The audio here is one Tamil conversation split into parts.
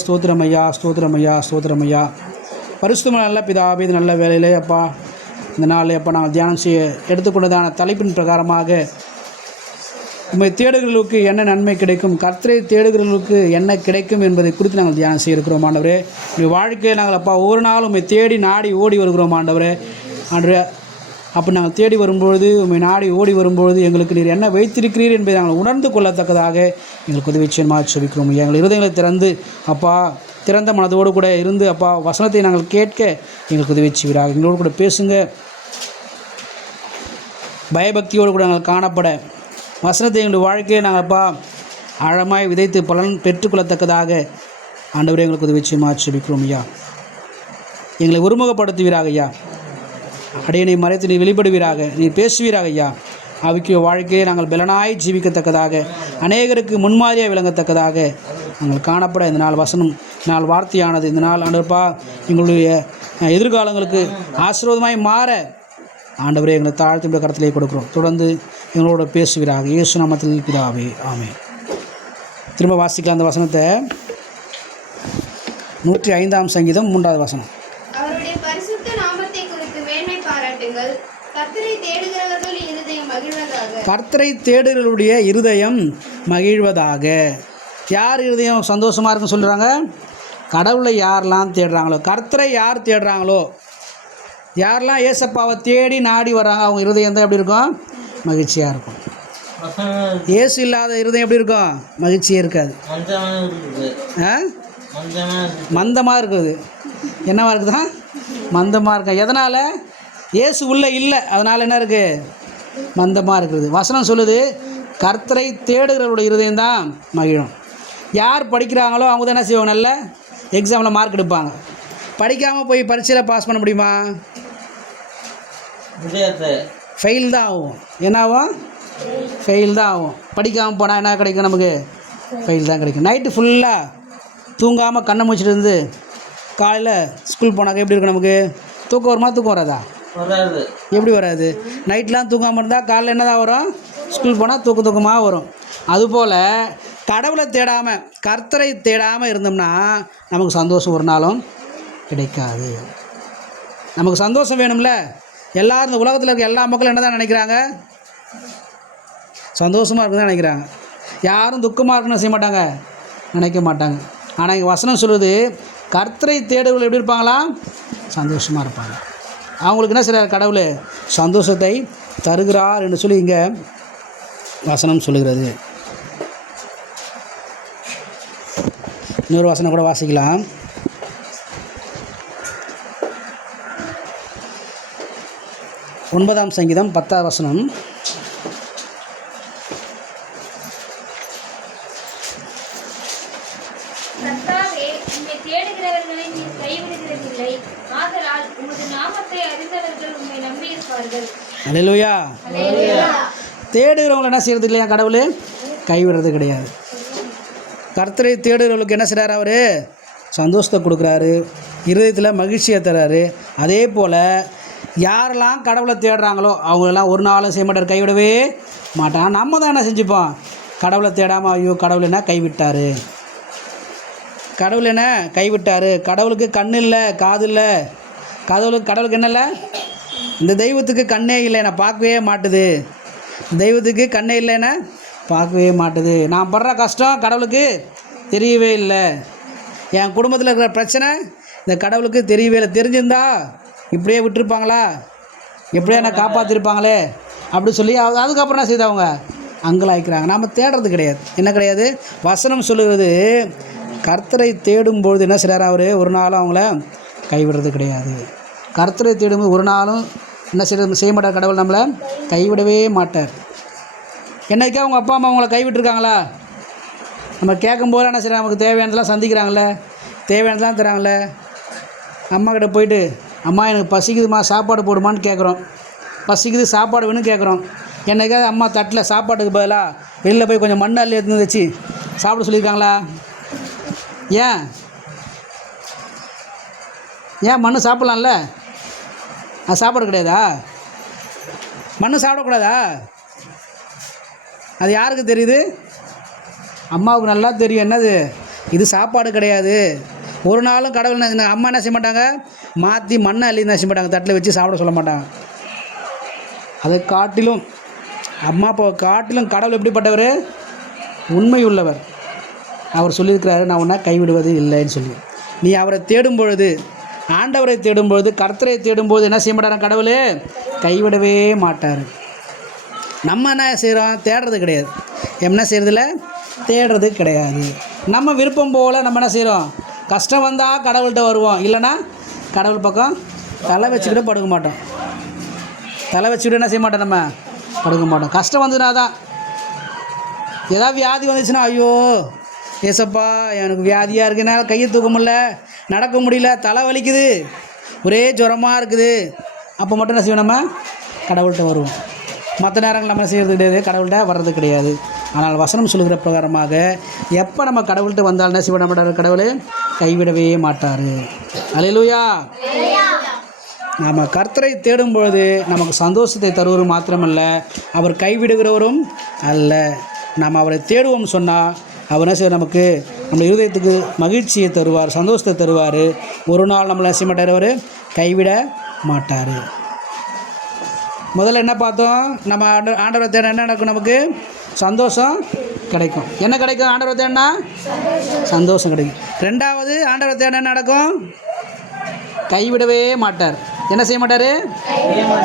ஸ்தோத்திரம் ஐயா, ஸ்தோத்திரம் ஐயா, ஸ்தோத்திரம் ஐயா. பரிசுத்தமான நல்ல பிதாவே, இது நல்ல வேலையிலே அப்பா இந்த நாள் அப்பா நாங்கள் தியானம் செய்ய எடுத்துக்கொண்டதான தலைப்பின் பிரகாரமாக உம்மை தேடுகிறவர்களுக்கு என்ன நன்மை கிடைக்கும், கர்த்தரை தேடுகிறவர்களுக்கு என்ன கிடைக்கும் என்பதை குறித்து நாங்கள் தியானம் செய்ய இருக்கிறோம் ஆண்டவரே. உங்கள் வாழ்க்கையை நாங்கள் அப்பா ஒவ்வொரு நாளும் உம்மை தேடி நாடி ஓடி வருகிறோம் ஆண்டவரே. ஆண்டவரே, அப்போ நாங்கள் தேடி வரும்பொழுது, உம்மை நாடி ஓடி வரும்பொழுது எங்களுக்கு நீர் என்ன வைத்திருக்கிறீர் என்பதை நாங்கள் உணர்ந்து கொள்ளத்தக்கதாக எங்களுக்கு உதவி செய்யமாக செபிக்கிறோம். எங்கள் இருதயங்களை திறந்து அப்பா திறந்த மனதோடு கூட இருந்து அப்பா வசனத்தை நாங்கள் கேட்க எங்களுக்கு உதவி செய்வீராக. எங்களோடு கூட பேசுங்க. பயபக்தியோடு கூட நாங்கள் காணப்பட வசனத்தை எங்களுடைய வாழ்க்கையை நாங்கள் அப்பா ஆழமாய் விதைத்து பலன் பெற்றுக்கொள்ளத்தக்கதாக ஆண்டவரே எங்களுக்கு உதவி செய்யமாக செபிக்கிறோம் ஐயா. எங்களை ஒருமுகப்படுத்துவீராக ஐயா. அடையனை மறைத்து நீ வெளிப்படுவீராக, நீ பேசுவீராக ஐயா. அவைக்கு வாழ்க்கையை நாங்கள் பலனாய் ஜீவிக்கத்தக்கதாக, அநேகருக்கு முன்மாதிரியாக விளங்கத்தக்கதாக நாங்கள் காணப்பட இந்த நாள் வசனம், நாள் வார்த்தையானது இந்த நாள் ஆண்டவரப்பா எங்களுடைய எதிர்காலங்களுக்கு ஆசீர்வாதமாய் மாற ஆண்டவரே எங்களை தாழ்த்துடைய கருத்திலே கொடுக்குறோம். தொடர்ந்து எங்களோட பேசுவீராக. இயேசு நாமத்தில் பிதாவே, ஆமென். திரும்ப வாசிக்கலாம் அந்த வசனத்தை. 105ஆம் சங்கீதம் 3வது வசனம். அவருடைய பரிசுத்த நாமத்தை குறித்து மேன்மை பாராட்டுங்கள். கர்த்தரை தேடுகிறவர்கள் இருதயம் மகிழ்வதாக. கர்த்தரை தேடுகிறவருடைய இருதயம் மகிழ்வதாக. யார் இருதயம் சந்தோஷமாக இருக்குன்னு சொல்கிறாங்க? கடவுளை யாரெல்லாம் தேடுறாங்களோ, கர்த்தரை யார் தேடுறாங்களோ, யாரெல்லாம் ஏசப்பாவை தேடி நாடி வர்றாங்க, அவங்க இருதயம் தான் எப்படி இருக்கும்? மகிழ்ச்சியாக இருக்கும். ஏசு இல்லாத இருதயம் எப்படி இருக்கும்? மகிழ்ச்சியே இருக்காது. மந்தமாக இருக்குது. என்னவா இருக்குதா? மந்தமாக இருக்கா. எதனால்? ஏசு உள்ளே இல்லை, அதனால் என்ன இருக்குது? மந்தமாக இருக்குது. வசனம் சொல்லுது, கர்த்தரை தேடுகிறவருடைய இருதயம் தான் மகிழும். யார் படிக்கிறாங்களோ அவங்க தான் என்ன செய்வாங்க? நல்ல எக்ஸாமில் மார்க் எடுப்பாங்க. படிக்காமல் போய் பரீட்சையில் பாஸ் பண்ண முடியுமா? ஃபெயில் தான் ஆகும். என்ன ஆகும்? ஃபெயில் தான் ஆகும். படிக்காமல் போனால் என்ன கிடைக்கும்? நமக்கு ஃபெயில் தான் கிடைக்கும். நைட்டு ஃபுல்லாக தூங்காமல் கண்ணை முடிச்சுட்டு இருந்து காலையில் ஸ்கூல் போனாக்க எப்படி இருக்கும்? நமக்கு தூக்கம் வருமா? தூக்கம் வராதா? எப்படி வராது? நைட்லாம் தூங்காமல் இருந்தால் காலையில் என்ன தான் வரும்? ஸ்கூல் போனால் தூக்கமாக வரும். அதுபோல் கடவுளை தேடாமல், கர்த்தரை தேடாமல் இருந்தோம்னா நமக்கு சந்தோஷம் ஒரு நாளும் கிடைக்காது. நமக்கு சந்தோஷம் வேணும்ல. எல்லோரும் இந்த உலகத்தில் இருக்க எல்லா மக்களும் என்ன தான் நினைக்கிறாங்க? சந்தோஷமாக இருக்குன்னு தான் நினைக்கிறாங்க. யாரும் துக்கமாக இருக்குன்னு செய்ய மாட்டாங்க, நினைக்க மாட்டாங்க. ஆனால் இங்கே வசனம் சொல்லுது, கர்த்தரை தேடுவர்கள் எப்படி இருப்பாங்களா? சந்தோஷமாக இருப்பாங்க. அவங்களுக்கு என்ன செய்கிறார்? கடவுள் சந்தோஷத்தை தருகிறார் என்று சொல்லி இங்கே வசனம் சொல்லுகிறது. இன்னொரு வசனம் கூட வாசிக்கலாம். ஒன்பதாம் சங்கீதம் 10வது வசனம். கர்த்தாவே, உம்மை தேடுகிறவர்களை நீர் கைவிடுகிறதில்லை. ஆதலால் உமது நாமத்தை அறிந்தவர்கள் உம்மை நம்பியிருப்பார்கள். அல்லேலூயா. தேடுகிறவங்களை என்ன செய்கிறது இல்லையா? கடவுள் கைவிடுறது கிடையாது. கர்த்தரை தேடுகிறவர்களுக்கு என்ன செய்கிறார்? அவர் சந்தோஷத்தை கொடுக்குறாரு, இருதயத்தில் மகிழ்ச்சியை தர்றாரு. அதே போல் யாரெல்லாம் கடவுளை தேடுறாங்களோ அவங்களெல்லாம் ஒரு நாளும் செய்ய மாட்டார், கைவிடவே மாட்டான். நம்ம தான் என்ன செஞ்சுப்போம்? கடவுளை தேடாமல் ஐயோ கடவுள் என்ன கைவிட்டார், கடவுள் என்ன கைவிட்டார். கடவுளுக்கு கண் இல்லை, காது இல்லை. கடவுளுக்கு என்ன இல்லை? இந்த தெய்வத்துக்கு கண்ணே இல்லை, நான் பார்க்கவே மாட்டுது. தெய்வத்துக்கு கண்ணே இல்லைன்னா பார்க்கவே மாட்டுது. நான் படுற கஷ்டம் கடவுளுக்கு தெரியவே இல்லை. என் குடும்பத்தில் இருக்கிற பிரச்சனை இந்த கடவுளுக்கு தெரியவே இல்லை. தெரிஞ்சிருந்தா இப்படியே விட்டுருப்பாங்களா? எப்படியே நான் காப்பாற்றிருப்பாங்களே அப்படி சொல்லி அதுக்கப்புறம் என்ன செய்தவங்க அங்கலாய்க்கிறாங்க. நாம் தேடுறது கிடையாது. என்ன கிடையாது? வசனம் சொல்லுகிறது, கர்த்தரை தேடும்பொழுது என்ன செய்கிறார்? அவர் ஒரு நாளும் அவங்கள கைவிடுறது கிடையாது. கர்த்தரை தேடும்போது ஒரு நாளும் என்ன செய்ய மாட்டார்? கடவுள் நம்மளை கைவிடவே மாட்டார். என்னைக்கா அவங்க அப்பா அம்மா அவங்கள கைவிட்டுருக்காங்களா? நம்ம கேட்கும்போது என்ன செய்கிறாங்க? நமக்கு தேவையானதெல்லாம் சந்திக்கிறாங்களே, தேவையானதெல்லாம் தராங்களே. அம்மாக்கிட்ட போயிட்டு, அம்மா எனக்கு பசிக்குதுமா, சாப்பாடு போடுமான்னு கேட்குறோம். பசிக்குது, சாப்பாடு வேணும்னு கேட்குறோம். என்னைக்காவது அம்மா தட்டில் சாப்பாட்டுக்கு பதிலாக வெளியில் போய் கொஞ்சம் மண் அள்ளி எடுத்து வச்சு சாப்பிட சொல்லியிருக்காங்களா? ஏன் மண் சாப்பிட்லாம்ல? அது சாப்பாடு கிடையாதா? மண் சாப்பிடக்கூடாதா? அது யாருக்கு தெரியுது? அம்மாவுக்கு நல்லா தெரியும். என்னது? இது சாப்பாடு கிடையாது. ஒரு நாளும் கடவுள் அம்மா என்ன செய்ய மாட்டாங்க, மாற்றி மண்ணை அள்ளி என்ன செய்ய மாட்டாங்க, தட்டில் வச்சு சாப்பிட சொல்ல மாட்டாங்க. அதை காட்டிலும் அம்மா அப்பாவை காட்டிலும் கடவுள் எப்படிப்பட்டவர், உண்மை உள்ளவர். அவர் சொல்லியிருக்கிறாரு, நான் உன்னை கைவிடுவது இல்லைன்னு சொல்லி. நீ அவரை தேடும் பொழுது, ஆண்டவரை தேடும்பொழுது, கர்த்தரை தேடும்போது என்ன செய்ய மாட்டார் கடவுள், கைவிடவே மாட்டார். நம்ம என்ன செய்கிறோம், தேடுறது கிடையாது. என்ன செய்கிறதில்ல, தேடுறது கிடையாது. நம்ம விருப்பம் போல் நம்ம என்ன செய்கிறோம், கஷ்டம் வந்தால் கடவுள்கிட்ட வருவோம், இல்லைன்னா கடவுள் பக்கம் தலை வச்சுக்கிட்டு படுக்க மாட்டோம். தலை வச்சுக்கிட்டு என்ன செய்ய மாட்டோம், நம்ம படுக்க மாட்டோம். கஷ்டம் வந்ததுனா தான், ஏதாவது வியாதி வந்துச்சுன்னா, ஐயோ ஏசப்பா எனக்கு வியாதியாக இருக்குது, என்னால் கையை தூக்க முடியல, நடக்க முடியல, தலை வலிக்குது, ஒரே ஜுரமாக இருக்குது, அப்போ மட்டும் என்ன செய்வோம், நம்ம கடவுள்கிட்ட வருவோம். மற்ற நேரங்கள் நம்ம செய்கிறது கிடையாது, கடவுள்கிட்ட வர்றது கிடையாது. ஆனால் வசனம் சொல்லுகிற பிரகாரமாக எப்போ நம்ம கடவுள்கிட்ட வந்தாலும் என்ன செய்ய மாட்டார், கடவுள் கைவிடவே மாட்டார். அல்லேலூயா. நாம் கர்த்தரை தேடும் பொழுது நமக்கு சந்தோஷத்தை தருவரும் மாத்திரமல்ல, அவர் கைவிடுகிறவரும் அல்ல. நாம் அவரை தேடுவோம் சொன்னால் அவர் என்ன செய்வார், நமக்கு நம்ம இருதயத்துக்கு மகிழ்ச்சியை தருவார், சந்தோஷத்தை தருவார். ஒரு நாள் நம்மளை என்ன செய்ய மாட்டார், அவர் கைவிட மாட்டார். முதல்ல என்ன பார்த்தோம், நம்ம ஆண்டவரை தேட என்ன நடக்கும், நமக்கு சந்தோஷம் கிடைக்கும். என்ன கிடைக்கும், ஆண்டவரை தேடினா சந்தோஷம் கிடைக்கும். ரெண்டாவது, ஆண்டவரை தேட என்ன நடக்கும், கைவிடவே மாட்டார். என்ன செய்ய மாட்டார்,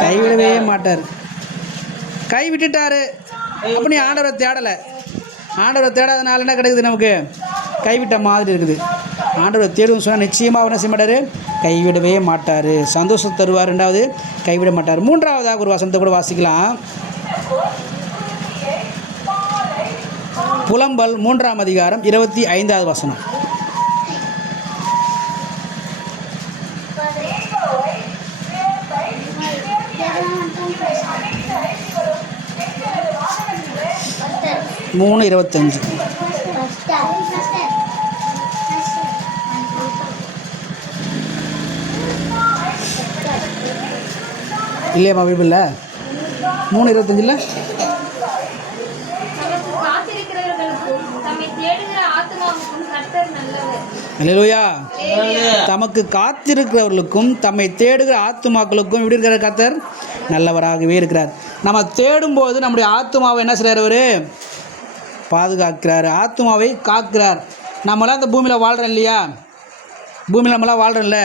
கைவிடவே மாட்டார். கைவிட்டுட்டார், அப்போ நீ ஆண்டவரை தேடலை. ஆண்டவரை தேடாதனால என்ன கிடைக்குது, நமக்கு கைவிட்ட மாதிரி இருக்குது. ஆண்டவரை தேடுவோம் சொன்னால் நிச்சயமாக அவர் என்ன செய்ய மாட்டார், கைவிடவே மாட்டார், சந்தோஷம் தருவார். ரெண்டாவது, கைவிட மாட்டார். மூன்றாவதாக ஒரு வசனத்தை கூட வாசிக்கலாம். புலம்பல் 3ஆம் அதிகாரம் 25வது வசனம். மூணு 25. இல்லையாம்மா பைபிளில் 3:25 அல்லேலூயா. தமக்கு காத்திருக்கிறவர்களுக்கும் தம்மை தேடுகிற ஆத்துமாக்களுக்கும் இப்படி இருக்கிற கர்த்தர் நல்லவராகவே இருக்கிறார். நம்ம தேடும்போது நம்முடைய ஆத்துமாவை என்ன செய்கிறார், அவர் பாதுகாக்கிறார், ஆத்துமாவை காக்கிறார். நம்மளாம் இந்த பூமியில் வாழ்கிறோம் இல்லையா, பூமியில் நம்மளாம் வாழ்கிறோம்ல,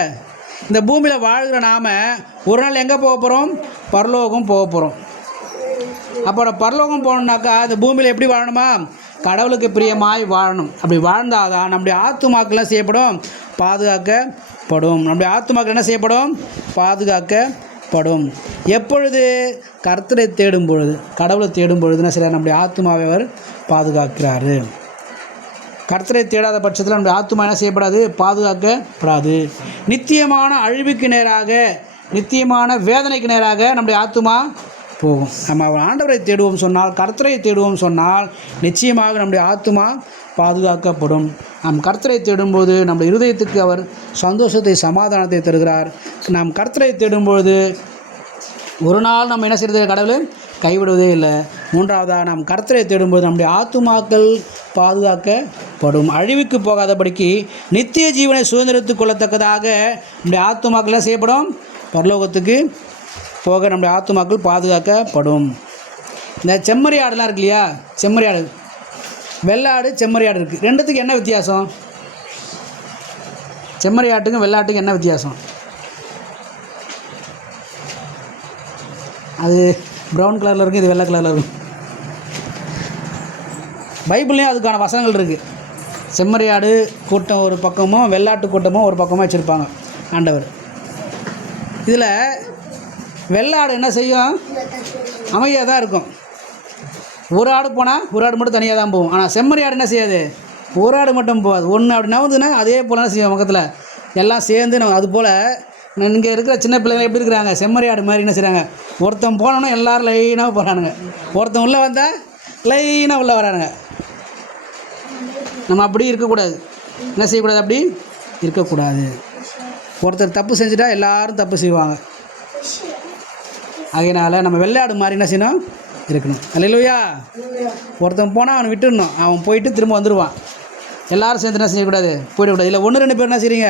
இந்த பூமியில் வாழ்கிற நாம் ஒரு நாள் எங்கே போக போகிறோம், பரலோகம் போக போகிறோம். அப்போ பரலோகம் போகணுன்னாக்கா இந்த பூமியில் எப்படி வாழணுமா, கடவுளுக்கு பிரியமாய் வாழணும். அப்படி வாழ்ந்தால் தான் நம்முடைய ஆத்துமாக்கெல்லாம் செய்யப்படும், பாதுகாக்கப்படும். நம்முடைய ஆத்துமாக்கள் என்ன செய்யப்படும், பாதுகாக்கப்படும். எப்பொழுது, கர்த்தரை தேடும் பொழுது, கடவுளை தேடும் பொழுதுன்னா சில நம்முடைய ஆத்துமாவை அவர் பாதுகாக்கிறாரு. கர்த்தரை தேடாத பட்சத்தில் நம்முடைய ஆத்துமா என்ன செய்யப்படாது, பாதுகாக்கப்படாது. நித்தியமான அழிவுக்கு நேராக, நித்தியமான வேதனைக்கு நேராக நம்முடைய ஆத்துமா போகும். நம்ம ஆண்டவரை தேடுவோம் சொன்னால், கர்த்தரை தேடுவோம் சொன்னால் நிச்சயமாக நம்முடைய ஆத்துமா பாதுகாக்கப்படும். நாம் கர்த்தரை தேடும்போது நம்முடைய இருதயத்துக்கு அவர் சந்தோஷத்தை, சமாதானத்தை தருகிறார். நாம் கர்த்தரை தேடும்பொழுது ஒரு நாள் நம்ம என்ன செய்கிறது, கடவுள் கைவிடுவதே இல்லை. மூன்றாவதாக, நாம் கர்த்தரை தேடும்போது நம்முடைய ஆத்துமாக்கள் பாதுகாக்கப்படும். அழிவுக்கு போகாதபடிக்கு நித்திய ஜீவனை சுதந்திரத்து கொள்ளத்தக்கதாக நம்முடைய ஆத்துமாக்கள் என்ன செய்யப்படும், பரலோகத்துக்கு போக நம்முடைய ஆத்துமாக்கள் பாதுகாக்கப்படும். இந்த செம்மறி ஆடுலாம் இருக்கு இல்லையா, செம்மறி ஆடு, வெள்ளாடு, செம்மறி ஆடு இருக்குது. ரெண்டுத்துக்கு என்ன வித்தியாசம், செம்மறி ஆட்டுக்கும் வெள்ளாட்டுக்கும் என்ன வித்தியாசம்? அது ப்ரௌன் கலரில் இருக்கும், இது வெள்ளை கலரில் இருக்கும். பைபிள்லேயும் அதுக்கான வசனங்கள் இருக்குது. செம்மறி ஆடு கூட்டம் ஒரு பக்கமும் வெள்ளாட்டு கூட்டமும் ஒரு பக்கமாக வச்சுருப்பாங்க ஆண்டவர். இதில் வெள்ளாடு என்ன செய்யும், அமைதியாக தான் இருக்கும். ஒரு ஆடு போனால் ஒரு ஆடு மட்டும் தனியாக தான் போகும். ஆனால் செம்மறி ஆடு என்ன செய்யாது, ஒரு ஆடு மட்டும் போகாது. ஒன்று அப்படி நவுந்துன்னா அதே போல் என்ன செய்யும், பக்கத்தில் எல்லாம் சேர்ந்து நம்ம. அதுபோல் இங்கே இருக்கிற சின்ன பிள்ளைங்க எப்படி இருக்கிறாங்க, செம்மறி ஆடு மாதிரி என்ன செய்கிறாங்க, ஒருத்தன் போனோன்னா எல்லோரும் லைனாக போகிறானுங்க, ஒருத்தன் உள்ளே வந்தால் லைனாக உள்ளே வரானுங்க. நம்ம அப்படி இருக்கக்கூடாது. என்ன செய்யக்கூடாது, அப்படி இருக்கக்கூடாது. ஒருத்தர் தப்பு செஞ்சுட்டா எல்லோரும் தப்பு செய்வாங்க. அதனால் நம்ம வெள்ளாடு மாதிரி என்ன செய்யணும், இருக்கணும். அல்லேலூயா. ஒருத்தன் போனால் அவனை விட்டுடணும், அவன் போயிட்டு திரும்ப வந்துடுவான். எல்லாரும் சேர்ந்து என்ன செய்யக்கூடாது, போயிடக்கூடாது. இல்லை 1-2 பேர் என்ன செய்கிறீங்க,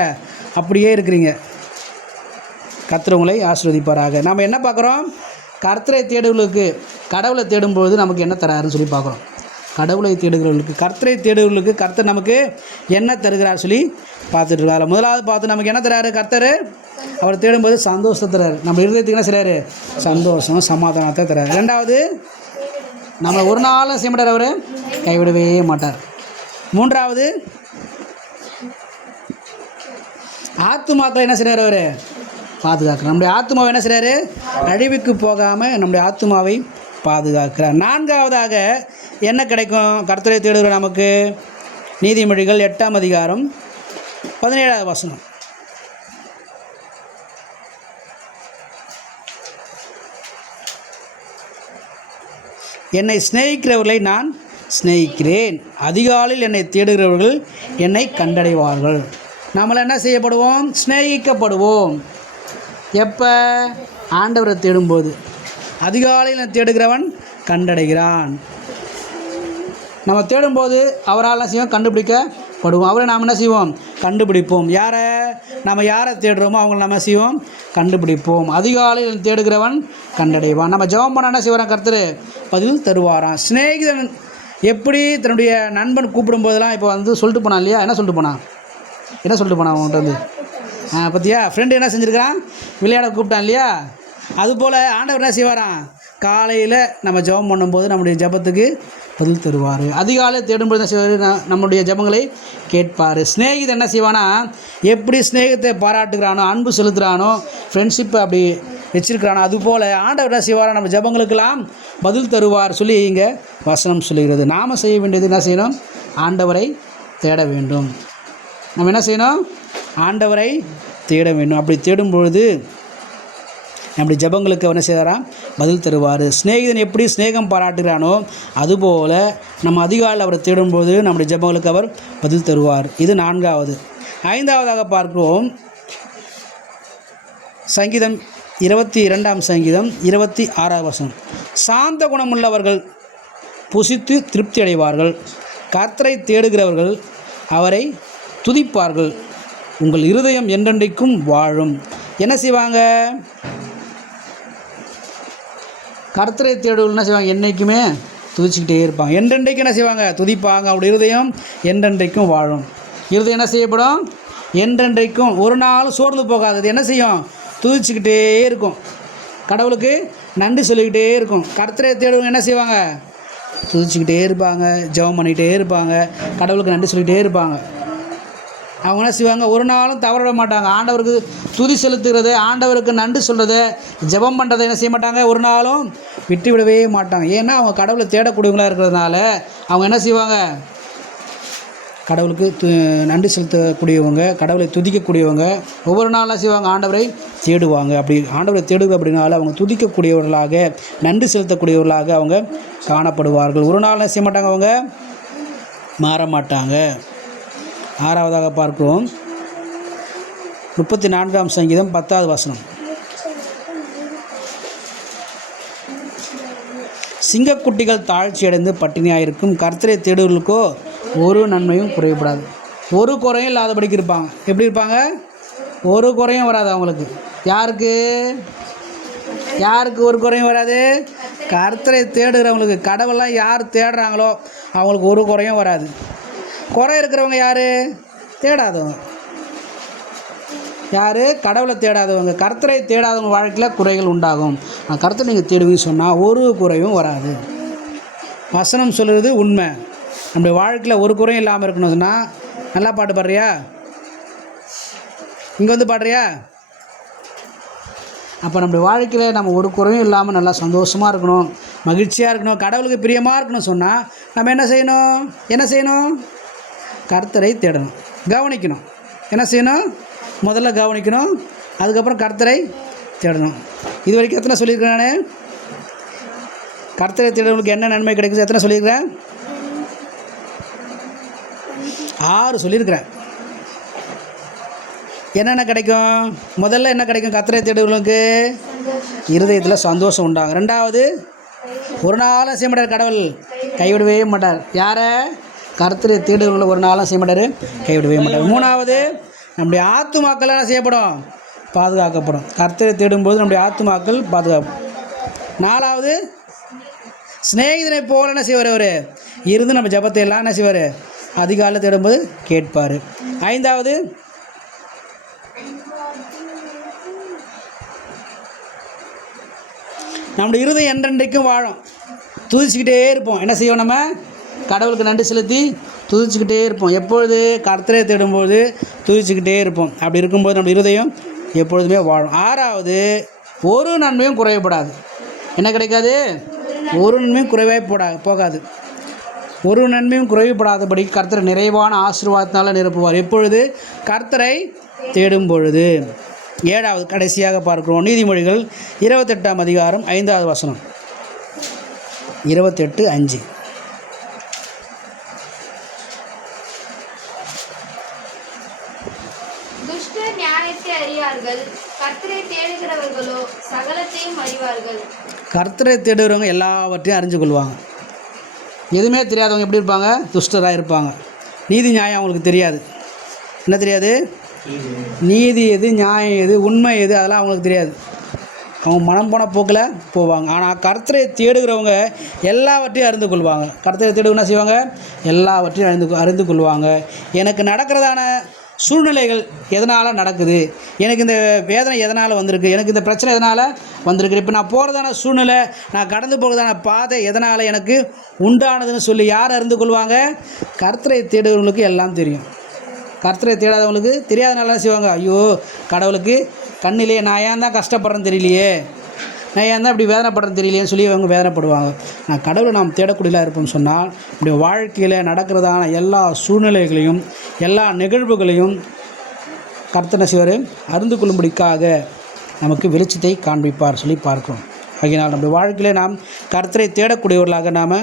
அப்படியே இருக்கிறீங்க. கர்த்தர் உங்களை ஆசீர்வதிப்பாராக. நாம் என்ன பார்க்குறோம், கர்த்தரை தேடுவர்களுக்கு கடவுளை தேடும்போது நமக்கு என்ன தராருன்னு சொல்லி பார்க்குறோம். கடவுளை தேடுகிறவர்களுக்கு, கர்த்தரை தேடுகிறவர்களுக்கு கர்த்தர் நமக்கு என்ன தருகிறார் சொல்லி பார்த்துட்டு இருக்காரு. முதலாவது பார்த்து நமக்கு என்ன தராரு கர்த்தர், அவர் தேடும்போது சந்தோஷத்தை தராரு. நம்ம இருதயத்துக்கு என்ன செய்கிறாரு, சந்தோஷம் சமாதானத்தை தராரு. ரெண்டாவது, நம்ம ஒரு நாளும் செய்ய மாட்டார், அவர் கைவிடவே மாட்டார். மூன்றாவது, ஆத்துமாக்களை என்ன செய்கிறார், அவர் பாதுகாக்கிறார். நம்முடைய ஆத்மாவை என்ன செய்கிறாரு, அழிவுக்கு போகாமல் நம்முடைய ஆத்மாவை பாதுகாக்கிறார். நான்காவதாக என்ன கிடைக்கும் கர்த்தரை தேடுகிற நமக்கு, நீதிமொழிகள் 8ஆம் அதிகாரம் 17வது வசனம். என்னை சிநேகிக்கிறவர்களை நான் சிநேகிக்கிறேன், அதிகாலையில் என்னை தேடுகிறவர்கள் என்னை கண்டடைவார்கள். நம்மளை என்ன செய்யப்படுவோம், சிநேகிக்கப்படுவோம். எப்போ, ஆண்டவரை தேடும்போது. அதிகாலையில் தேடுகிறவன் கண்டடைகிறான். நம்ம தேடும்போது அவரால் என்ன செய்வோம், கண்டுபிடிக்கப்படுவோம். அவரை நாம் என்ன செய்வோம், கண்டுபிடிப்போம். யாரை, நம்ம யாரை தேடுறோமோ அவங்கள நம்ம செய்வோம், கண்டுபிடிப்போம். அதிகாலையில் தேடுகிறவன் கண்டடைவான். நம்ம ஜெபம் பண்ண என்ன செய்வாராம், கர்த்தர் பதில் தருவாராம். சிநேகிதன் எப்படி தன்னுடைய நண்பன் கூப்பிடும்போதெல்லாம் இப்போ வந்து சொல்லிட்டு போனான் இல்லையா, என்ன சொல்லிட்டு போனான் அவன்கிட்ட வந்து, பார்த்தியா ஃப்ரெண்டு என்ன செஞ்சுருக்கான், விளையாட கூப்பிட்டான் இல்லையா. அதுபோல் ஆண்டவர் என்ன செய்வாராம், காலையில் நம்ம ஜெபம் பண்ணும்போது நம்முடைய ஜெபத்துக்கு பதில் தருவார். அதிகாலை தேடும்போது என்ன செய்வார், நம்முடைய ஜெபங்களை கேட்பார். சிநேகிதன் என்ன செய்வானா, எப்படி சிநேகத்தை பாராட்டுகிறானோ, அன்பு செலுத்துகிறானோ, ஃப்ரெண்ட்ஷிப்பை அப்படி வச்சிருக்கிறானோ, அதுபோல் ஆண்டவர் என்ன செய்வாரா, நம்ம ஜெபங்களுக்கெல்லாம் பதில் தருவார் சொல்லி இங்கே வசனம் சொல்லுகிறது. நாம் செய்ய வேண்டியது என்ன செய்யணும், ஆண்டவரை தேட வேண்டும். நம்ம என்ன செய்யணும், ஆண்டவரை தேட வேண்டும். அப்படி தேடும்பொழுது நம்முடைய ஜெபங்களுக்கு என்ன செய்கிறாராம், பதில் தருவார். சிநேகிதன் எப்படி சிநேகம் பாராட்டுகிறானோ அதுபோல் நம்ம அதிகாலையில் அவரை தேடும்போது நம்முடைய ஜெபங்களுக்கு அவர் பதில் தருவார். இது 4வது. 5வதாக பார்க்கிறோம், சங்கீதம் 22ஆம் சங்கீதம் 26வது வசனம். சாந்த குணமுள்ளவர்கள் புசித்து திருப்தி அடைவார்கள், கர்த்தரை தேடுகிறவர்கள் அவரை துதிப்பார்கள், உங்கள் இருதயம் என்றென்றைக்கும் வாழும். என்ன செய்வாங்க, கர்த்தரை தேடுவர்கள் என்ன செய்வாங்க, என்றைக்குமே துதிச்சுக்கிட்டே இருப்பாங்க. என்றென்றைக்கும் என்ன செய்வாங்க, துதிப்பாங்க. அவருடைய இருதயம் என்றென்றைக்கும் வாழும். இருதயம் என்ன செய்யப்படும், என்றென்றைக்கும் ஒரு நாள் சோர்ந்து போகாது. அது என்ன செய்யும், துதிச்சுக்கிட்டே இருக்கும், கடவுளுக்கு நன்றி சொல்லிக்கிட்டே இருக்கும். கர்த்தரை தேடுவங்க என்ன செய்வாங்க, துதிச்சுக்கிட்டே இருப்பாங்க, ஜெபம் பண்ணிக்கிட்டே இருப்பாங்க, கடவுளுக்கு நன்றி சொல்லிக்கிட்டே இருப்பாங்க. அவங்க என்ன செய்வாங்க, ஒரு நாளும் தவற மாட்டாங்க. ஆண்டவருக்கு துதி செலுத்துகிறது, ஆண்டவருக்கு நன்றி சொல்கிறது, ஜெபம் பண்ணுறதை என்ன செய்ய மாட்டாங்க, ஒரு நாளும் விட்டு விடவே மாட்டாங்க. ஏன்னா அவங்க கடவுளை தேடக்கூடியவங்களாக இருக்கிறதுனால அவங்க என்ன செய்வாங்க, கடவுளுக்கு நன்றி செலுத்தக்கூடியவங்க, கடவுளை துதிக்கக்கூடியவங்க, ஒவ்வொரு நாளும் செய்வாங்க, ஆண்டவரை தேடுவாங்க. அப்படி ஆண்டவரை தேடுங்க அப்படின்னால அவங்க துதிக்கக்கூடியவர்களாக, நன்றி செலுத்தக்கூடியவர்களாக அவங்க காணப்படுவார்கள். ஒரு நாள் செய்ய மாட்டாங்க, அவங்க மாற மாட்டாங்க. 6வதாக பார்க்கிறோம், 34ஆம் சங்கீதம் 10வது வசனம். சிங்கக்குட்டிகள் தாழ்ச்சி அடைந்து பட்டினியாயிருக்கும், கர்த்தரை தேடுவர்களுக்கோ ஒரு நன்மையும் குறையப்படாது. ஒரு குறையும் இல்லாதபடிக்கு இருப்பாங்க. எப்படி இருப்பாங்க, ஒரு குறையும் வராது அவங்களுக்கு. யாருக்கு ஒரு குறையும் வராது, கர்த்தரை தேடுகிறவங்களுக்கு. கடவுளெலாம் யார் தேடுறாங்களோ அவங்களுக்கு ஒரு குறையும் வராது. குறை இருக்கிறவங்க யார், தேடாதவங்க. யார், கடவுளை தேடாதவங்க. கர்த்தரை தேடாதவங்க வாழ்க்கையில் குறைகள் உண்டாகும். கர்த்தரை நீங்கள் தேடுவீங்கன்னு சொன்னால் ஒரு குறையும் வராது. வசனம் சொல்கிறது உண்மை. நம்முடைய வாழ்க்கையில் ஒரு குறையும் இல்லாமல் இருக்கணும் சொன்னால், நல்லா பாட்டு பாடுறியா, இங்கே வந்து பாடுறியா, அப்போ நம்முடைய வாழ்க்கையில் நம்ம ஒரு குறையும் இல்லாமல் நல்லா சந்தோஷமாக இருக்கணும், மகிழ்ச்சியாக இருக்கணும், கடவுளுக்கு பிரியமாக இருக்கணும் சொன்னால் நம்ம என்ன செய்யணும், கர்த்தரை தேடணும், கவனிக்கணும். என்ன செய்யணும், முதல்ல கவனிக்கணும், அதுக்கப்புறம் கர்த்தரை தேடணும். இது வரைக்கும் எத்தனை சொல்லியிருக்கிறேன் நான், கர்த்தரை தேடுறவங்களுக்கு என்ன நன்மை கிடைக்குது எத்தனை சொல்லியிருக்கிறேன், 6 சொல்லியிருக்கிறேன். என்னென்ன கிடைக்கும், முதல்ல என்ன கிடைக்கும், கர்த்தரை தேடுறவங்களுக்கு இருதயத்தில் சந்தோஷம் உண்டாகும். 2வது, ஒரு நாளும் செய்ய மாட்டார், கடவுள் கைவிடவே மாட்டார். யாரை, கர்த்தரை தேடுகிறவங்களை ஒரு நாளும் செய்ய மாட்டார், கைவிடவே மாட்டார். மூணாவது, நம்முடைய ஆத்துமாக்கள் என்ன செய்யப்படும்? பாதுகாக்கப்படும். கர்த்தரை தேடும்போது நம்முடைய ஆத்துமாக்கள் பாதுகாப்பு. நாலாவது, சிநேகிதனை போல என்ன செய்வார்? அவர் இருந்து நம்ம ஜபத்தை எல்லாம் என்ன செய்வார்? அதிகாலையில் தேடும்போது கேட்பார். ஐந்தாவது, நம்முடைய இருதயம் என்றென்றைக்கும் வாழும். துதிச்சுக்கிட்டே இருப்போம். என்ன செய்வோம்? நம்ம கடவுளுக்கு நன்றி செலுத்தி துதிச்சுக்கிட்டே இருப்போம். எப்பொழுது? கர்த்தரை தேடும்போது துதிச்சுக்கிட்டே இருப்போம். அப்படி இருக்கும்போது நம்ம இருதயம் எப்பொழுதுமே வாழும். ஆறாவது, ஒரு நன்மையும் குறையப்படாது. என்ன கிடைக்காது? ஒரு நன்மையும் போகாது. ஒரு நன்மையும் குறைவுபடாதபடி கர்த்தரை நிறைவான ஆசீர்வாதத்தினால நிரப்புவார். எப்பொழுது? கர்த்தரை தேடும் பொழுது. ஏழாவது, கடைசியாக பார்க்கிறோம், நீதிமொழிகள் 28ஆம் அதிகாரம் 5வது வசனம். 28:5. துஷ்டர் நியாயத்தை அறியார்கள், கர்த்தரை தேடுகிறவர்களோ சகலத்தையும் அறிவார்கள். கர்த்தரை தேடுகிறவங்க எல்லாவற்றையும் அறிஞ்சு கொள்வாங்க. எதுவுமே தெரியாதவங்க எப்படி இருப்பாங்க? துஷ்டராக இருப்பாங்க. நீதி நியாயம் அவங்களுக்கு தெரியாது. என்ன தெரியாது? நீதி எது, நியாயம் எது, உண்மை எது, அதெல்லாம் அவங்களுக்கு தெரியாது. அவங்க மனம் போன போக்கில் போவாங்க. ஆனால் கர்த்தரை தேடுகிறவங்க எல்லாவற்றையும் அறிந்து கொள்வாங்க. கர்த்தரை தேடுவனா செய்வாங்க? எல்லாவற்றையும் அறிந்து கொள்வாங்க. எனக்கு நடக்கிறதான சூழ்நிலைகள் எதனால் நடக்குது, எனக்கு இந்த வேதனை எதனால் வந்திருக்கு, எனக்கு இந்த பிரச்சனை எதனால் வந்திருக்கு, இப்போ நான் போகிறதான சூழ்நிலை, நான் கடந்து போகிறதான பாதை எதனால் எனக்கு உண்டானதுன்னு சொல்லி யார் அறிந்து கொள்வாங்க? கர்த்தரை தேடுகிறவங்களுக்கு எல்லாம் தெரியும். கர்த்தரை தேடாதவங்களுக்கு தெரியாதனால என்ன செய்வாங்க? ஐயோ, கடவுளுக்கு கண்ணிலே நான் ஏன் தான் கஷ்டப்படுறேன்னு தெரியலையே, நான் ஏன் தான் இப்படி வேதனைப்படுறேன்னு தெரியலையேன்னு சொல்லி அவங்க வேதனைப்படுவாங்க. நான் கடவுளை நாம் தேடக்கூடியதாக இருப்போம்னு சொன்னால் இப்படி வாழ்க்கையில் நடக்கிறதான எல்லா சூழ்நிலைகளையும் எல்லா நிகழ்வுகளையும் கர்த்தர் செய்வார், அறிந்து கொள்ளும்படிக்காக நமக்கு வெளிச்சத்தை காண்பிப்பார் சொல்லி பார்க்கிறோம். ஆகையினால் நம்முடைய வாழ்க்கையிலே நாம் கர்த்தரை தேடக்கூடியவர்களாக நாம்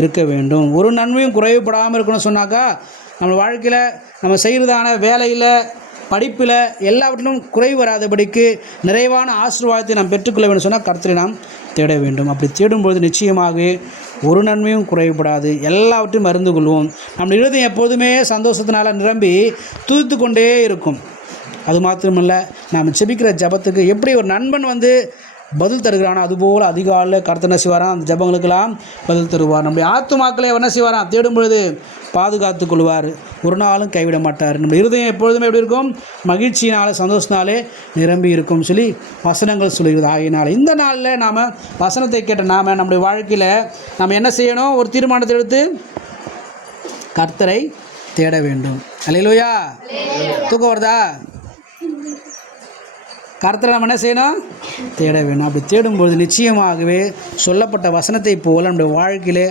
இருக்க வேண்டும். ஒரு நன்மையும் குறைவுபடாமல் இருக்கணும்னு சொன்னாக்கா நம்ம வாழ்க்கையில் நம்ம செய்கிறதான வேலையில், படிப்பில் எல்லாவற்றிலும் குறைவு வராதபடிக்கு நிறைவான ஆசீர்வாதத்தை நாம் பெற்றுக்கொள்ள வேண்டும் சொன்னால் கர்த்தரை நாம் தேட வேண்டும். அப்படி தேடும்பொழுது நிச்சயமாக ஒரு நன்மையும் குறைவுபடாது, எல்லாவற்றையும் அறிந்து கொள்வோம். நம்ம இருதயம் எப்போதுமே சந்தோஷத்தினால் நிரம்பி துதித்து கொண்டே இருக்கும். அது மாத்திரமல்ல, நாம் செபிக்கிற ஜபத்துக்கு எப்படி ஒரு நண்பன் பதில் தருகிறானோ அதுபோல் அதிகாலையில் கர்த்தர் என்ன செய்வாராம்? அந்த ஜபங்களுக்கெல்லாம் பதில் தருவார். நம்முடைய ஆத்துமாக்களை என்ன செய்வாராம்? தேடும் பொழுது பாதுகாத்து கொள்வார், ஒரு நாளும் கைவிட மாட்டார். நம்ம இருதயம் எப்பொழுதுமே எப்படி இருக்கும்? மகிழ்ச்சியினாலே, சந்தோஷத்தினாலே நிரம்பி இருக்கும் சொல்லி வசனங்கள் சொல்லுகிறது. ஆகியனால இந்த நாளில் நாம் வசனத்தை கேட்ட நாம் நம்முடைய வாழ்க்கையில் நாம் என்ன செய்யணும்? ஒரு தீர்மானத்தை எடுத்து கர்த்தரை தேட வேண்டும். அல்லேலூயா. தூக்கம் வருதா? கர்த்தரை நம்ம என்ன செய்யணும்? தேட வேணும். அப்படி தேடும்பொழுது நிச்சயமாகவே சொல்லப்பட்ட வசனத்தை போல நம்முடைய வாழ்க்கையிலே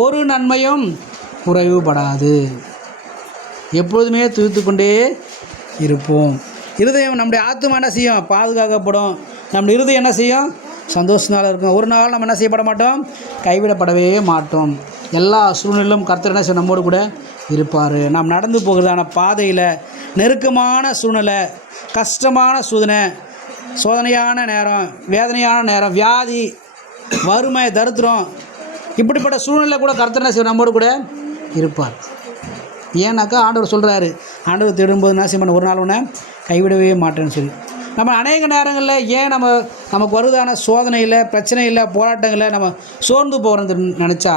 ஒரு நன்மையும் குறைவுபடாது. எப்பொழுதுமே துதித்து கொண்டே இருப்போம். இருதயம் நம்முடைய ஆத்துமா என்ன செய்யும்? பாதுகாக்கப்படும். நம்முடைய இருதயம் என்ன செய்யும்? சந்தோஷத்தினால இருக்கும். ஒரு நாள் நம்ம என்ன செய்யப்பட மாட்டோம்? கைவிடப்படவே மாட்டோம். எல்லா சூழ்நிலையிலும் கர்த்தர் என்ன செய்யும்? நம்மோடு கூட இருப்பார். நாம் நடந்து போகிறதான பாதையில் நெருக்கமான சூழ்நிலை, கஷ்டமான சோதனையான நேரம், வேதனையான நேரம், வியாதி, வறுமை, தரித்திரம், இப்படிப்பட்ட சூழ்நிலை கூட கர்த்தர் என்ன செய்வார்? நம்மோடு கூட இருப்பார். ஏன்னாக்கா ஆண்டவர் சொல்கிறாரு, ஆண்டவர் தேடும்போது என்ன செய்ய ஒரு நாள் ஒன்று கைவிடவே மாட்டேன்னு சொல்லி. நம்ம அநேக நேரங்களில் ஏன் நமக்கு வருதான சோதனையில், பிரச்சனையில், போராட்டங்களில் நம்ம சோர்ந்து போகிறோன்னு நினச்சா,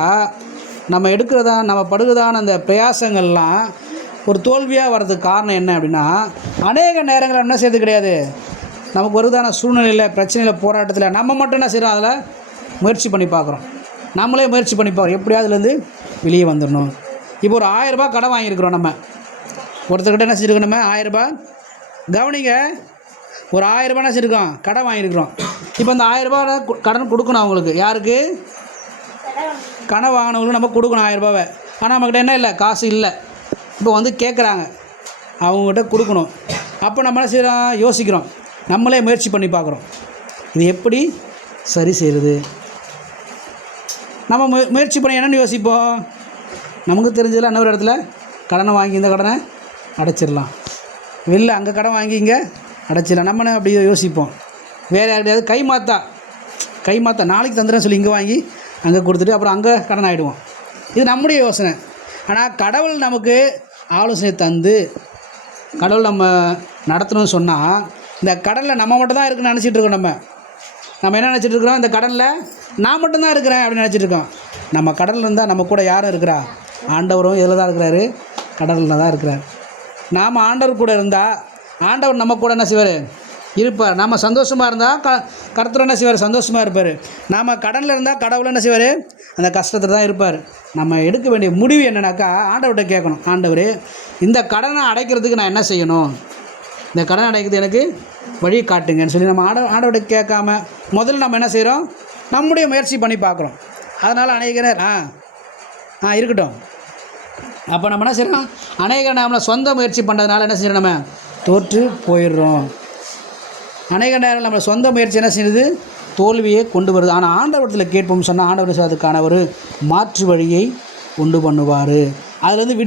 நம்ம படுகிறதான அந்த பிரயாசங்கள்லாம் ஒரு தோல்வியாக வர்றதுக்கு காரணம் என்ன அப்படின்னா, அநேக நேரங்களில் என்ன செய்யறது கிடையாது, நமக்கு வருதான சூழ்நிலையில், பிரச்சனையில், போராட்டத்தில் நம்ம மட்டும் என்ன செய்கிறோம்? அதில் முயற்சி பண்ணி பார்க்குறோம். நம்மளே முயற்சி பண்ணி பார்க்குறோம், எப்படியாவது அதுலேருந்து வெளியே வந்துடணும். இப்போ ஒரு 1000 ரூபாய் கடன் வாங்கியிருக்கிறோம். நம்ம ஒருத்தர்கிட்ட என்ன செஞ்சுருக்கோம்? நம்ம 1000 ரூபாய், கவனிங்க, ஒரு 1000 ரூபாய் என்ன செஞ்சுருக்கோம்? கடன் வாங்கியிருக்கிறோம். இப்போ அந்த 1000 ரூபாய் கடன் கொடுக்கணும் அவங்களுக்கு. யாருக்கு? கடன் வாங்கினவங்களுக்கு நம்ம கொடுக்கணும் 1000 ரூபாவை. ஆனால் நம்மக்கிட்ட என்ன இல்லை? காசு இல்லை. இப்போ கேட்குறாங்க, அவங்ககிட்ட கொடுக்கணும். அப்போ நம்ம என்ன செய்கிறோம்? யோசிக்கிறோம், நம்மளே முயற்சி பண்ணி பார்க்குறோம், இது எப்படி சரி செய்கிறது. நம்ம முயற்சி பண்ணி என்னென்னு யோசிப்போம்? நமக்கு தெரிஞ்சதில் இன்னொரு இடத்துல கடனை வாங்கி இந்த கடனை அடைச்சிடலாம், வெளில அங்கே கடன் வாங்கி இங்கே அடைச்சிடலாம், நம்மளே அப்படி யோசிப்போம். வேறு யார்கிட்டையாவது கை மாற்ற நாளைக்கு தந்துடுறேன்னு சொல்லி இங்கே வாங்கி அங்கே கொடுத்துட்டு அப்புறம் அங்கே கடன் ஆகிடுவோம். இது நம்முடைய யோசனை. ஆனால் கடவுள் நமக்கு ஆலோசனை தந்து கடவுள் நம்ம நடத்தணும்னு சொன்னால் இந்த கடலில் நம்ம மட்டும் தான் இருக்குன்னு நினச்சிட்டு இருக்கோம். நம்ம என்ன நினச்சிட்டு இருக்கிறோம்? இந்த கடலில் நான் மட்டும்தான் இருக்கிறேன் அப்படின்னு நினச்சிட்டு இருக்கோம். நம்ம கடலில் இருந்தால் நம்ம கூட யாரும் இருக்கிறா? ஆண்டவரும் இதில் தான் இருக்கிறாரு, கடலில் தான் இருக்கிறார். நாம் ஆண்டவர் கூட இருந்தால் ஆண்டவர் நம்ம கூட என்ன செய்வார்? இருப்பார். நம்ம சந்தோஷமாக இருந்தால் கர்த்தர் என்ன செய்வார்? சந்தோஷமாக இருப்பார். நாம் கடலில் இருந்தால் கடவுள் என்ன செய்வார்? அந்த கஷ்டத்தில் தான் இருப்பார். நம்ம எடுக்க வேண்டிய முடிவு என்னன்னாக்கா ஆண்டவர்கிட்ட கேட்கணும். ஆண்டவர், இந்த கடனை அடைக்கிறதுக்கு நான் என்ன செய்யணும்? இந்த கடன் அடைக்கிறது எனக்கு வழி காட்டுங்கன்னு சொல்லி நம்ம ஆண்டவர்கிட்ட கேட்காம முதல்ல நம்ம என்ன செய்கிறோம்? நம்முடைய முயற்சி பண்ணி பார்க்குறோம். அதனால் அநேகர் இருக்கட்டும். அப்போ நம்ம என்ன செய்கிறோம்? அநேக நம்மளை சொந்த முயற்சி பண்ணுறதுனால என்ன செய்கிறோம்? நம்ம தோற்று போயிடுறோம். அநேக நேரம் நம்மளை சொந்த முயற்சி என்ன செய்யுது? தோல்வியை கொண்டு வருது. ஆனால் ஆண்டவரத்தில் கேட்போம் சொன்னால் ஆண்டவர் அதுக்கான ஒரு மாற்று வழியை உண்டு பண்ணுவார். அதுலேருந்து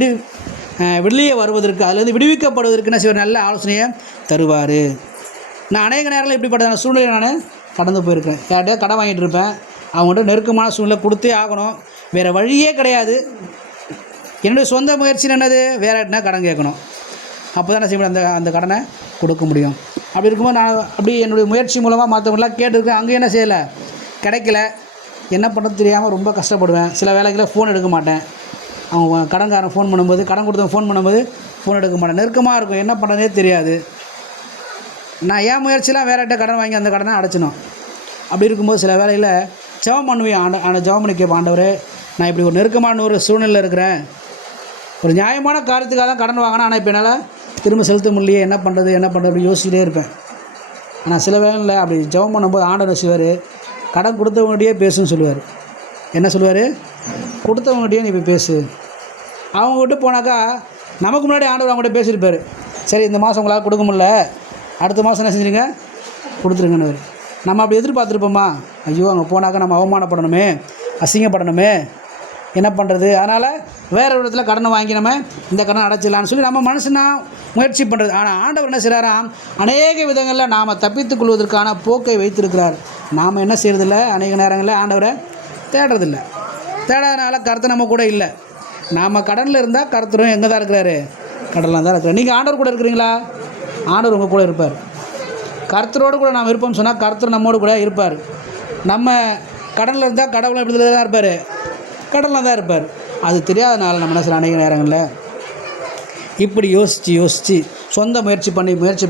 வெளியே வருவதற்கு, அதுலேருந்து விடுவிக்கப்படுவதற்கு என்ன செய்வார்? நல்ல ஆலோசனையை தருவார். நான் அநேக நேரங்களில் இப்படிப்பட்ட சூழ்நிலை நான் கடந்து போயிருக்கேன். யார்கிட்டயா கடன் வாங்கிட்டு இருப்பேன், அவங்கள்ட்ட நெருக்கமான சூழ்நிலை கொடுத்தே ஆகணும், வேறு வழியே கிடையாது. என்னுடைய சொந்த முயற்சி என்னது? வேறு யார்ட்டா கடன் கேட்கணும். அப்போ தான் என்ன செய்ய முடியும்? அந்த கடனை கொடுக்க முடியும். அப்படி இருக்கும்போது நான் அப்படி என்னுடைய முயற்சி மூலமாக மற்றவங்களாம் கேட்டுருக்கேன், அங்கே என்ன செய்யலை, கிடைக்கல. என்ன பண்ணுறது தெரியாமல் ரொம்ப கஷ்டப்படுவேன். சில வேலைகளில் ஃபோன் எடுக்க மாட்டேன். அவங்க கடன்காரன் ஃபோன் பண்ணும்போது, கடன் கொடுத்தவங்க ஃபோன் பண்ணும்போது ஃபோன் எடுக்க மாட்டேன். நெருக்கமாக இருக்கும், என்ன பண்ணுறதே தெரியாது. நான் என் முயற்சிலாம் வேறட்ட கடன் வாங்கி அந்த கடனை அடைச்சினோம். அப்படி இருக்கும்போது சில வேலையில் ஜெபம் பண்ணுவேன். ஜெபம் பண்ணி கேட்பேன், ஆண்டவரே, நான் இப்படி ஒரு நெருக்கமான ஒரு சூழ்நிலையில் இருக்கிறேன், ஒரு நியாயமான காரியத்துக்காக தான் கடன் வாங்கினேன், ஆனால் இப்போ என்னால் திரும்ப செலுத்த முடியலையே, என்ன பண்ணுறது அப்படி யோசிச்சுட்டே இருப்பேன். ஆனால் சில வேலையில் அப்படி ஜெபம் பண்ணும்போது ஆண்டவர் செய்வார், கடன் கொடுத்தவங்ககிட்டயே பேசுன்னு சொல்லுவார். என்ன சொல்லுவார்? கொடுத்தவங்ககிட்டயே நீ போய் பேசு. அவங்ககிட்ட போனாக்கா நமக்கு முன்னாடி ஆண்டவர் அவங்ககிட்ட பேசியிருப்பார். சரி, இந்த மாதம் உங்களால் கொடுக்க முடியல, அடுத்த மாதம் என்ன செஞ்சுருங்க, கொடுத்துருங்கன்னு. நம்ம அப்படி எதிர்பார்த்துருப்போமா? ஐயோ, அங்கே போனாக்கா நம்ம அவமானப்படணுமே, அசிங்கப்படணுமே, என்ன பண்ணுறது? அதனால் வேறு ஒரு இடத்துல கடனை வாங்கி நம்ம இந்த கடனை அடைச்சிடலான்னு சொல்லி நம்ம மனுஷனா முயற்சி பண்ணுறது. ஆனால் ஆண்டவர் என்ன செய்கிறாராம்? அநேக விதங்களில் நாம் தப்பித்துக் கொள்வதற்கான போக்கை வைத்திருக்கிறார். நாம் என்ன செய்கிறதில்ல? அநேக நேரங்களில் ஆண்டவரை தேடுறதில்லை. தேடாதனால கர்த்தர் நம்ம கூட இல்லை. நாம் கடனில் இருந்தால் கர்த்தரும் எங்கே தான் இருக்கிறாரு? கடலில் தான் இருக்கிறார். நீங்கள் ஆண்டவர் கூட இருக்கிறீங்களா? ஆண்டவர் உங்கள் கூட இருப்பார். கர்த்தரோடு கூட நாம் இருப்போம்னு சொன்னால் கர்த்தர் நம்மோடு கூட இருப்பார். நம்ம கடனில் இருந்தால் கடவுளை எப்படி தான் இருப்பார்? கடலில் தான் இருப்பார். அது தெரியாதனால நம்ம என்ன செய்யலாம்? அநேக நேரங்களில் இப்படி யோசித்து சொந்த முயற்சி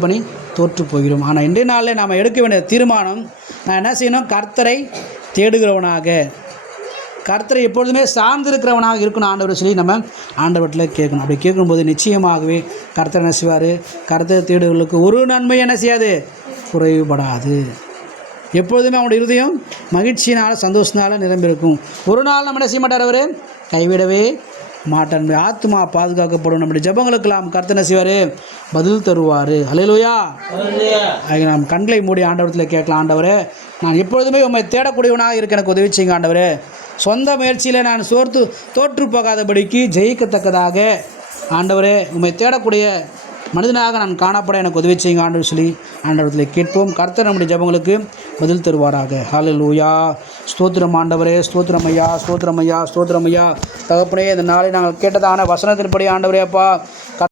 பண்ணி தோற்று போகிறோம். ஆனால் இன்றைய நாளில் நாம் எடுக்க வேண்டிய தீர்மானம், நான் என்ன செய்யணும்? கர்த்தரை தேடுகிறவனாக, கர்த்தரை எப்பொழுதுமே சார்ந்திருக்கிறவனாக இருக்கணும் ஆண்டவர் சொல்லி நம்ம ஆண்டவர்கிட்ட கேட்கணும். அப்படி கேட்கும்போது நிச்சயமாகவே கர்த்தர் என்ன செய்வார்? கர்த்தரை தேடுகளுக்கு ஒரு நன்மை என்ன செய்யாது? குறைபடாது. எப்பொழுதுமே அவனுடைய இருதயம் மகிழ்ச்சியினால் சந்தோஷத்தினால் நிரம்பியிருக்கும். ஒரு நாள் நம்ம என்ன செய்ய மாட்டார்? அவர் கைவிடவே மாட்டார். நம்முடைய ஆத்மா பாதுகாக்கப்படும். நம்முடைய ஜெபங்களுக்கெல்லாம் கர்த்தர் என்ன செய்வார்? பதில் தருவார். அல்லேலூயா. நாம் கண்களை மூடி ஆண்டவரத்தில் கேட்கலாம், ஆண்டவரே, நான் எப்பொழுதுமே உம்மை தேடக்கூடியவனாக இருக்க எனக்கு உதவி செய்யுங்க ஆண்டவரே. சொந்த முயற்சியில் நான் தோற்று போகாதபடிக்கு ஜெயிக்கத்தக்கதாக ஆண்டவரே உம்மை தேடக்கூடிய மனிதனாக நான் காணப்பட எனக்கு உதவி செய்யுங்க ஆண்டவர் சொல்லி ஆண்டவரத்தில் கேட்போம். கர்த்தர் நம்முடைய ஜெபங்களுக்கு பதில் தருவாராக. ஹல்லேலூயா. ஸ்தோத்திரம் ஆண்டவரே, ஸ்தோத்திரம் ஐயா, ஸ்தோத்திரம் ஐயா, ஸ்தோத்திரம் ஐயா. தகப்பனே, இந்த நாளை நாங்கள் கேட்டதான வசனத்தின்படி ஆண்டவரே அப்பா